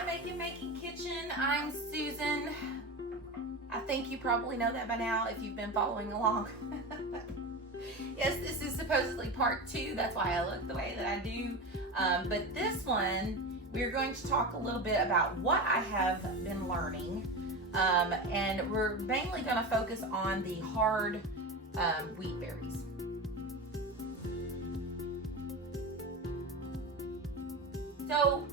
to My FMF Kitchen. I'm Susan. I think you probably know that by now if you've been following along. Yes, this is supposedly part 2. That's why I look the way that I do. But this one, we're going to talk a little bit about what I have been learning. And we're mainly going to focus on the hard wheat berries. So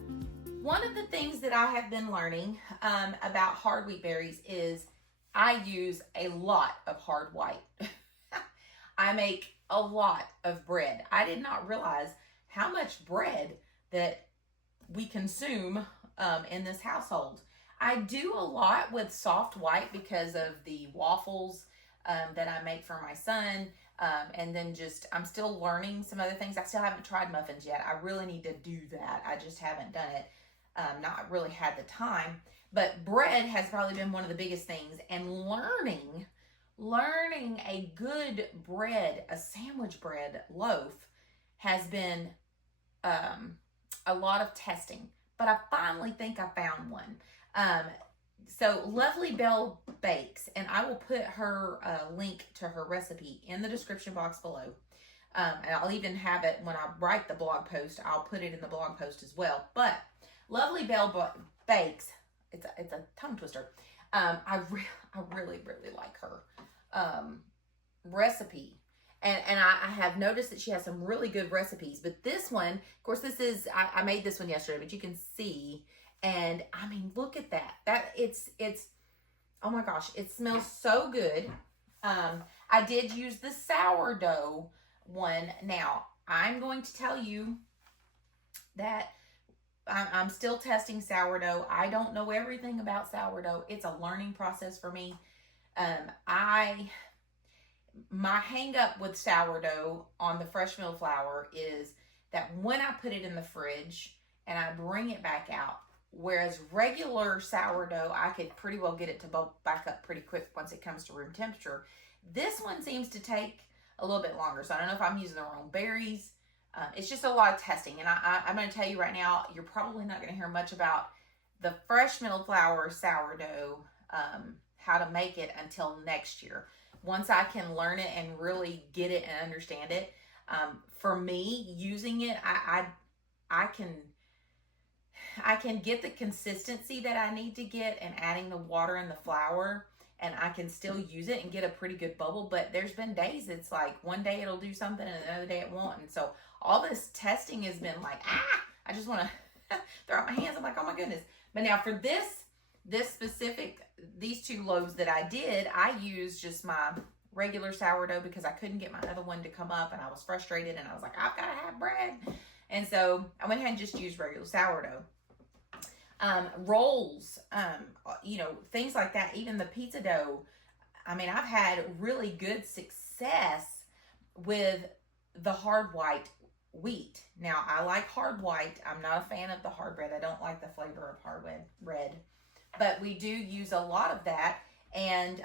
one of the things that I have been learning about hard wheat berries is I use a lot of hard white. I make a lot of bread. I did not realize how much bread that we consume in this household. I do a lot with soft white because of the waffles that I make for my son. And then I'm still learning some other things. I still haven't tried muffins yet. I really need to do that. I just haven't done it. Not really had the time. But bread has probably been one of the biggest things. And learning a good bread, a sandwich bread loaf has been a lot of testing. But I finally think I found one. So Lovely Belle Bakes, and I will put her link to her recipe in the description box below. And I'll even have it when I write the blog post. I'll put it in the blog post as well. But Lovely Belle Bakes, it's a tongue twister. I really like her recipe. And I have noticed that she has some really good recipes. But this one, of course, I made this one yesterday, but you can see. And I mean, look at that. It's oh my gosh, it smells so good. I did use the sourdough one. Now, I'm going to tell you that I'm still testing sourdough. I don't know everything about sourdough. It's a learning process for me. My hang up with sourdough on the fresh milled flour is that when I put it in the fridge and I bring it back out, whereas regular sourdough, I could pretty well get it to bubble back up pretty quick once it comes to room temperature. This one seems to take a little bit longer. So I don't know if I'm using the wrong berries. It's just a lot of testing. And I'm going to tell you right now, you're probably not going to hear much about the fresh milled flour sourdough, how to make it until next year. Once I can learn it and really get it and understand it. For me, using it, I can get the consistency that I need to get and adding the water and the flour, and I can still use it and get a pretty good bubble. But there's been days it's like one day it'll do something and another day it won't. And so all this testing has been like, I just want to throw up my hands. I'm like, oh my goodness. But now for these 2 loaves that I did, I used just my regular sourdough because I couldn't get my other one to come up and I was frustrated and I was like, I've got to have bread. And so I went ahead and just used regular sourdough. Rolls, things like that, even the pizza dough. I mean, I've had really good success with the hard white wheat. Now, I like hard white. I'm not a fan of the hard bread. I don't like the flavor of hard red. But we do use a lot of that. And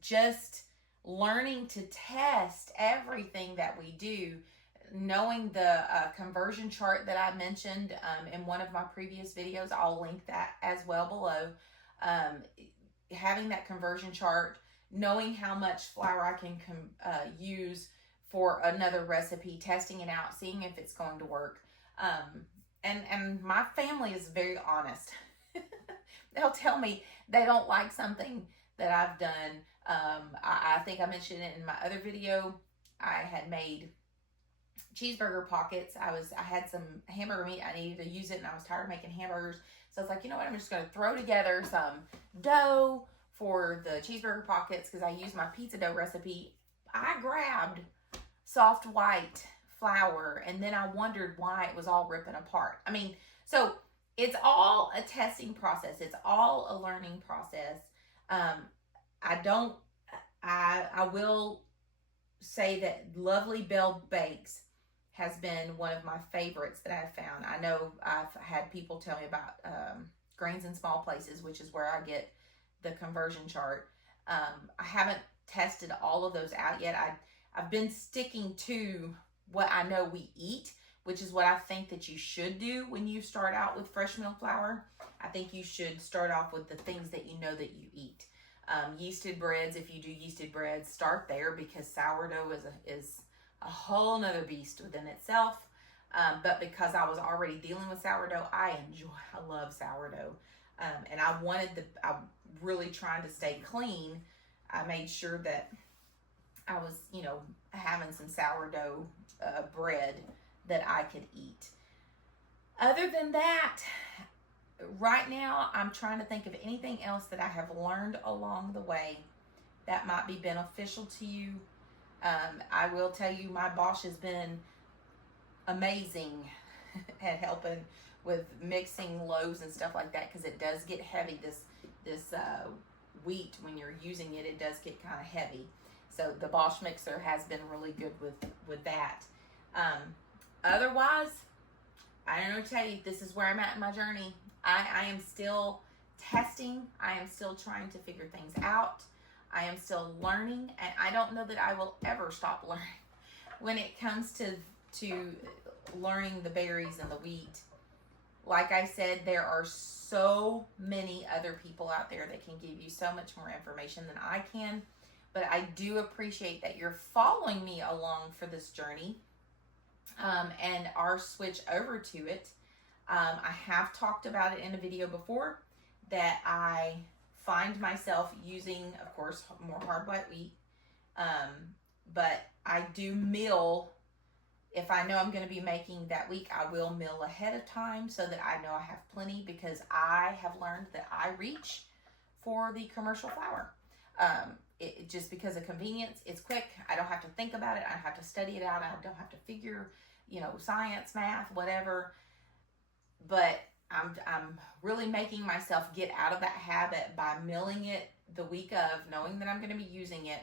just learning to test everything that we do, knowing the conversion chart that I mentioned in one of my previous videos, I'll link that as well below. Having that conversion chart, knowing how much flour I can use for another recipe, testing it out, seeing if it's going to work. And my family is very honest. They'll tell me they don't like something that I've done. I think I mentioned it in my other video. I had made cheeseburger pockets. I had some hamburger meat. I needed to use it and I was tired of making hamburgers. So I was like, you know what? I'm just going to throw together some dough for the cheeseburger pockets because I used my pizza dough recipe. I grabbed soft white flour and then I wondered why it was all ripping apart. I mean, so it's all a testing process. It's all a learning process. I will say that Lovely Belle Bakes has been one of my favorites that I've found. I know I've had people tell me about Grains in Small Places, which is where I get the conversion chart. I haven't tested all of those out yet. I've been sticking to what I know we eat, which is what I think that you should do when you start out with fresh milk flour. I think you should start off with the things that you know that you eat. Yeasted breads, if you do yeasted breads, start there, because sourdough is a whole nother beast within itself. But because I was already dealing with sourdough, I love sourdough. And I'm really trying to stay clean. I made sure that I was, having some sourdough bread that I could eat. Other than that, right now, I'm trying to think of anything else that I have learned along the way that might be beneficial to you. I will tell you, my Bosch has been amazing at helping with mixing loaves and stuff like that, because it does get heavy. This wheat, when you're using it, it does get kind of heavy. So the Bosch mixer has been really good with that. Otherwise, I don't know to tell you, this is where I'm at in my journey. I am still testing. I am still trying to figure things out. I am still learning, and I don't know that I will ever stop learning when it comes to learning the berries and the wheat. Like I said, there are so many other people out there that can give you so much more information than I can, but I do appreciate that you're following me along for this journey, and our switch over to it. I have talked about it in a video before, that I find myself using, of course, more hard white wheat, but I do mill. If I know I'm going to be making that week, I will mill ahead of time so that I know I have plenty, because I have learned that I reach for the commercial flour. Just because of convenience, it's quick. I don't have to think about it. I don't have to study it out. I don't have to figure, science, math, whatever. But I'm really making myself get out of that habit by milling it the week of, knowing that I'm going to be using it,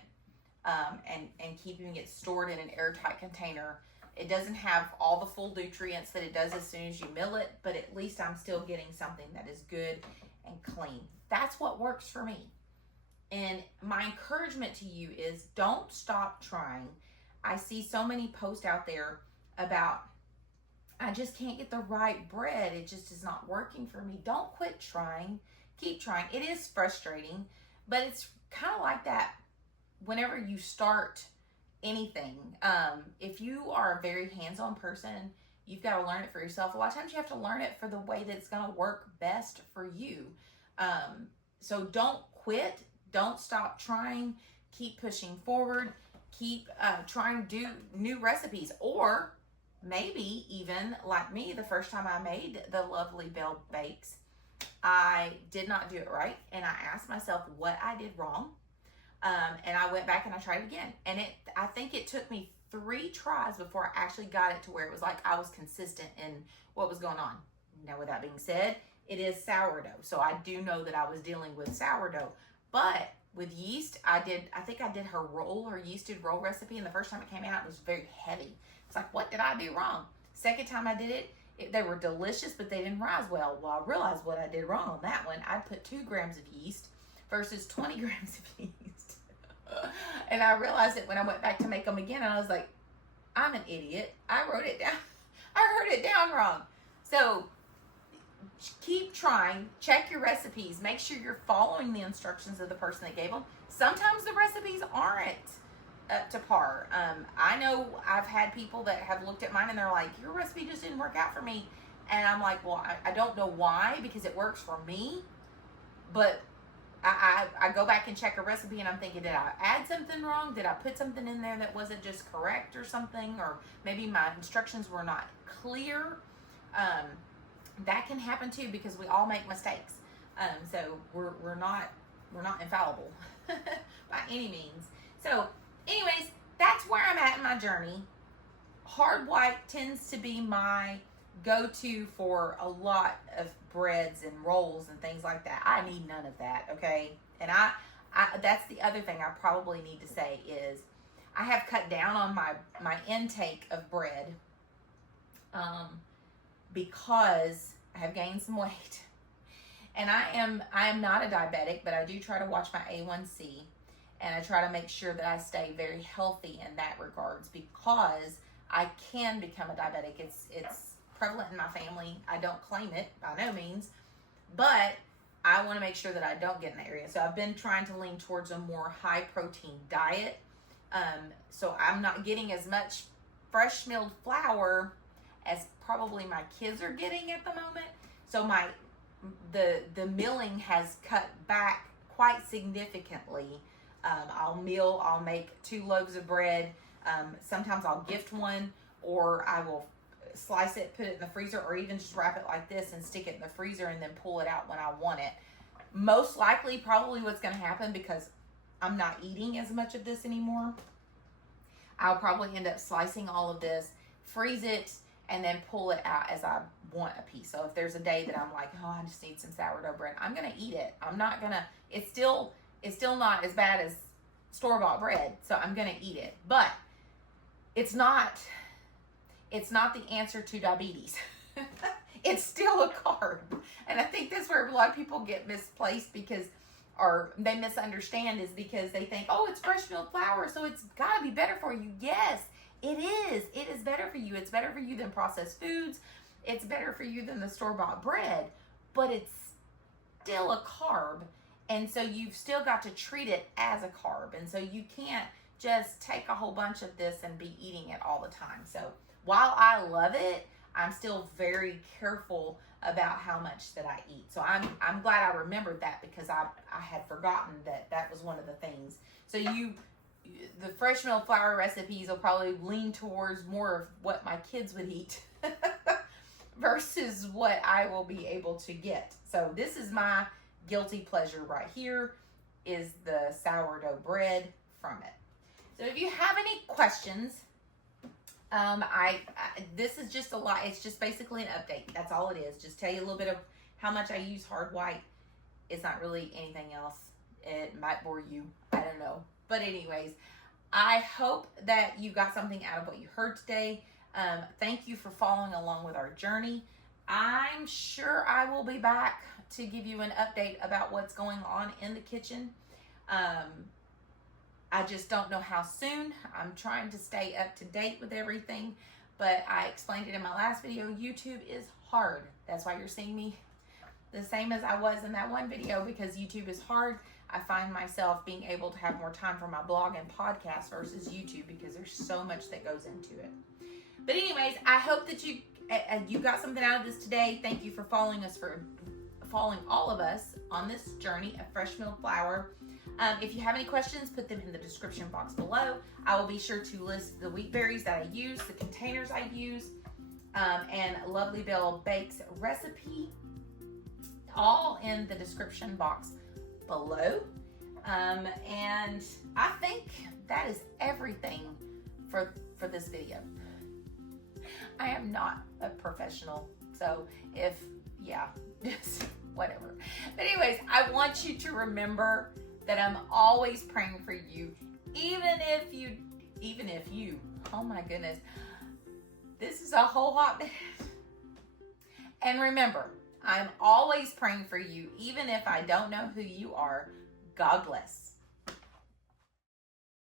and keeping it stored in an airtight container. It doesn't have all the full nutrients that it does as soon as you mill it, but at least I'm still getting something that is good and clean. That's what works for me. And my encouragement to you is, don't stop trying. I see so many posts out there about, I just can't get the right bread. It just is not working for me. Don't quit trying. Keep trying. It is frustrating, but it's kind of like that whenever you start anything. If you are a very hands-on person, you've got to learn it for yourself. A lot of times you have to learn it for the way that it's going to work best for you. So don't quit. Don't stop trying. Keep pushing forward. Keep trying to do new recipes, or maybe even like me, the first time I made the lovely Bell Bakes, I did not do it right, and I asked myself what I did wrong. And I went back and I tried it again. And I think it took me 3 tries before I actually got it to where it was like I was consistent in what was going on. Now, with that being said, it is sourdough. So I do know that I was dealing with sourdough. But with yeast, I think I did her yeasted roll recipe. And the first time it came out, it was very heavy. It's like, what did I do wrong? Second time I did it, they were delicious, but they didn't rise well. Well, I realized what I did wrong on that one. I put 2 grams of yeast versus 20 grams of yeast. And I realized it when I went back to make them again, and I was like, I'm an idiot. I wrote it down. I wrote it down wrong. So keep trying. Check your recipes. Make sure you're following the instructions of the person that gave them. Sometimes the recipes aren't up to par. I know I've had people that have looked at mine and they're like, your recipe just didn't work out for me. And I'm like, well, I don't know why, because it works for me. But I go back and check a recipe and I'm thinking, did I add something wrong? Did I put something in there that wasn't just correct or something? Or maybe my instructions were not clear. That can happen too, because we all make mistakes. So we're not infallible by any means. So anyways, that's where I'm at in my journey. Hard white tends to be my go-to for a lot of breads and rolls and things like that. I need none of that, okay? And I that's the other thing I probably need to say is I have cut down on my intake of bread because I have gained some weight. And I am not a diabetic, but I do try to watch my A1C, and I try to make sure that I stay very healthy in that regards, because I can become a diabetic. It's prevalent in my family. I don't claim it by no means, but I want to make sure that I don't get in the area. So I've been trying to lean towards a more high protein diet. So I'm not getting as much fresh milled flour as probably my kids are getting at the moment. So the milling has cut back quite significantly. I'll make 2 loaves of bread. Sometimes I'll gift one, or I will slice it, put it in the freezer, or even just wrap it like this and stick it in the freezer and then pull it out when I want it. Most likely, probably what's going to happen, because I'm not eating as much of this anymore, I'll probably end up slicing all of this, freeze it, and then pull it out as I want a piece. So if there's a day that I'm like, oh, I just need some sourdough bread, I'm going to eat it. I'm not going to, it's still not as bad as store-bought bread, so I'm going to eat it. But it's not the answer to diabetes. It's still a carb. And I think that's where a lot of people get misplaced, or they misunderstand, is because they think, oh, it's fresh milled flour, so it's got to be better for you. Yes, it is. It is better for you. It's better for you than processed foods. It's better for you than the store-bought bread, but it's still a carb. And so you've still got to treat it as a carb. And so you can't just take a whole bunch of this and be eating it all the time. So while I love it, I'm still very careful about how much that I eat. So I'm glad I remembered that, because I had forgotten that was one of the things. So the fresh milled flour recipes will probably lean towards more of what my kids would eat versus what I will be able to get. So this is my guilty pleasure right here, is the sourdough bread from it. So if you have any questions, this is just a lot. It's just basically an update. That's all it is. Just tell you a little bit of how much I use hard white. It's not really anything else. It might bore you. I don't know. But anyways, I hope that you got something out of what you heard today. Thank you for following along with our journey. I'm sure I will be back to give you an update about what's going on in the kitchen. I just don't know how soon. I'm trying to stay up to date with everything, but I explained it in my last video. YouTube is hard. That's why you're seeing me the same as I was in that one video, because YouTube is hard. I find myself being able to have more time for my blog and podcast versus YouTube, because there's so much that goes into it. But anyways, I hope that you got something out of this today. Thank you for following all of us on this journey of fresh milled flour. If you have any questions, put them in the description box below. I will be sure to list the wheat berries that I use, the containers I use, and Lovely Bell Bakes recipe, all in the description box below. And I think that is everything for this video. I am not a professional, so just whatever. But anyways, I want you to remember that I'm always praying for you, even if you, oh my goodness, this is a whole hot minute. And remember, I'm always praying for you, even if I don't know who you are. God bless.